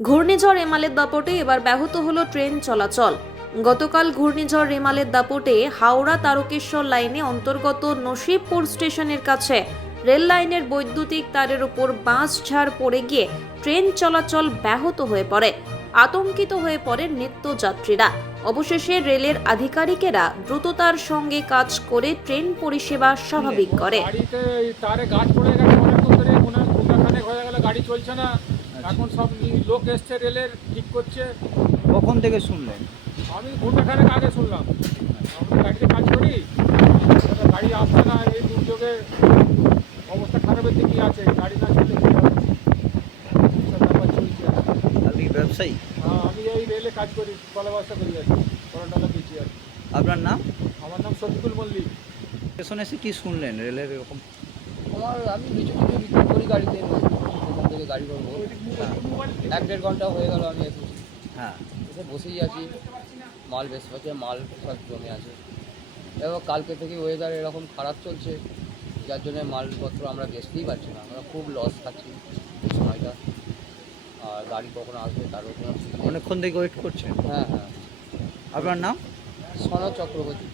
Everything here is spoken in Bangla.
ঘূর্ণিঝড় রেমালের দাপটে এবার ব্যাহত হলো ট্রেন চলাচল। গতকাল ঘূর্ণিঝড় রেমালের দাপটে হাওড়া তারকেশ্বর লাইনে অন্তর্গত নসিবপুর স্টেশনের কাছে রেল লাইনের বৈদ্যুতিক তারের উপর বাঁশঝাড় পড়ে গিয়ে ট্রেন চলাচল ব্যাহত হয়ে পড়ে। আতঙ্কিত হয়ে পড়েন নিত্যযাত্রীরা। অবশেষে রেলের আধিকারিকেরা দ্রুততার সঙ্গে কাজ করে ট্রেন পরিষেবা স্বাভাবিক করে। গাড়িতে তারে গাছ পড়ে গেছে অনেকক্ষণ ধরে, মনে হয় ঘন্টাখানেক হয়ে গেল গাড়ি চলছে না। এখন সব লোক এসছে রেলের, ঠিক করছে। কখন থেকে শুনলেন? আমি ঘন্টাখানেক আগে শুনলাম। আমরা গাড়িতে কাজ করি, এবার গাড়ি আসছে না, এই দুর্যোগে অবস্থা খারাপের দিকেই আছে, গাড়ি না চললে কি হবে? সব ব্যাপার চলছে। আপনি ব্যবসায়ী? হ্যাঁ, আমি এই রেলে কাজ করি, কলা ব্যবসা করি আছি, কলাটালা বেশি আর কি। আপনার নাম? আমার নাম শফিকুল মল্লিক। স্টেশনে এসে কি শুনলেন রেলের এরকম? আমি কিছু বিক্রি করি গাড়িতে, সেখান থেকে গাড়ি করবো। এক দেড় ঘন্টা হয়ে গেল আমি এসেছি, হ্যাঁ, এসে বসেই আছি। মাল বেশ হচ্ছে, মাল সব জমে আছে। এবার কালকে থেকে ওয়েদার এরকম খারাপ চলছে, যার জন্য মালপত্র আমরা বেচতেই পারছি না, আমরা খুব লস খাচ্ছি এই সময়টা। আর গাড়ি কখন আসবে তারও কোনো ঠিক নেই। অনেকক্ষণ থেকে ওয়েট করছেন? হ্যাঁ হ্যাঁ। আপনার নাম? সনদ চক্রবর্তী।